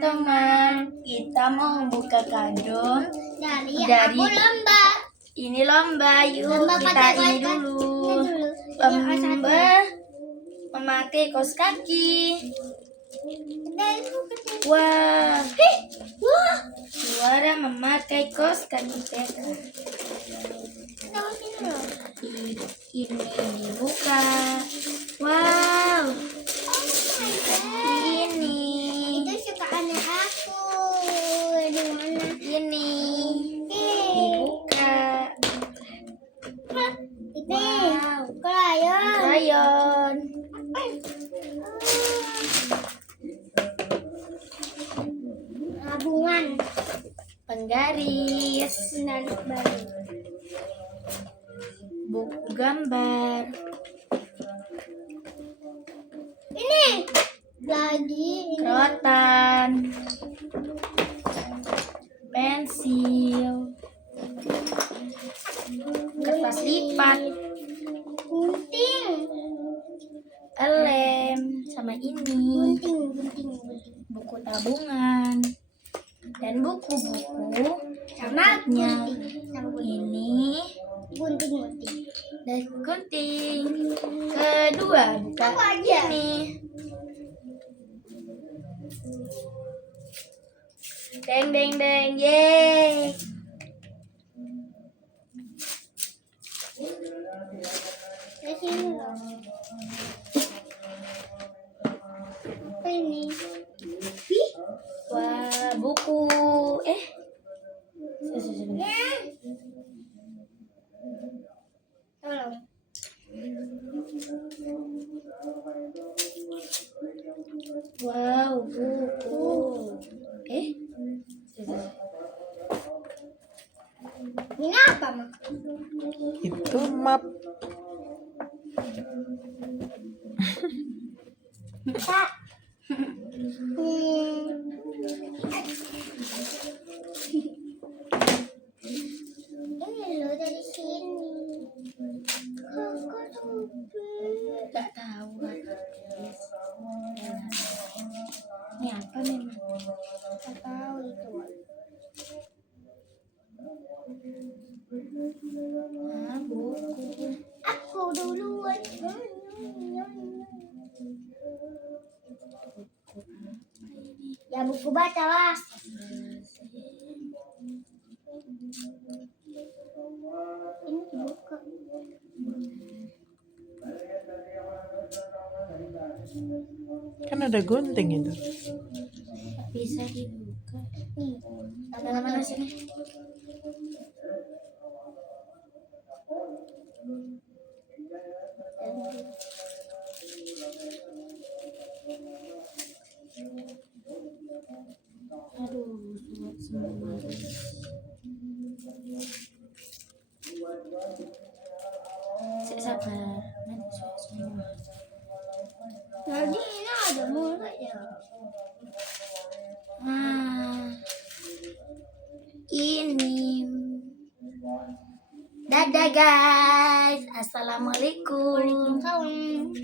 teman-teman, kita mau buka kado dari Dari- aku lomba. ini lomba. Yuk Lomba kita pakai ini kaos dulu. kaki. Lomba memakai kaos kaki. Wah, Wah, suara memakai kaos kaki Petra. Ini dibuka. Wow, ini itu sukaan aku. Di mana? ini dibuka. Itu Wow, krayon. krayon. Gabungan. Penggaris. Menarik baru. Buku gambar. Ini lagi ini. Rotan. Pensil. Kertas lipat. Gunting. Lem. Sama ini. Gunting. Buku tabungan. Dan buku-buku Sama nya gunting. Sama gunting. ini Gunting. dan gunting. Kedua buka Aku aja. ini. Deng deng deng, yeay. Dari sini loh. Apa ini? Wah, buku. Tolong. Wow, buku. Ini apa, Mak? Itu map. Kak. Ini loh dari sini. Kakak Sophie. Gak tahu. Ini apa memang? Gak tahu itu. Ah, buku. Aku duluan. Ya buku baca lah. Ini dibuka. Kan ada gunting itu. Bisa dibuka. Nih. Mana sini? Aduh, suat semua. Sabar, nanti suat semua. Jadi ini ada mulutnya. Ini. Dadah guys. Assalamualaikum. Waalaikumsalam.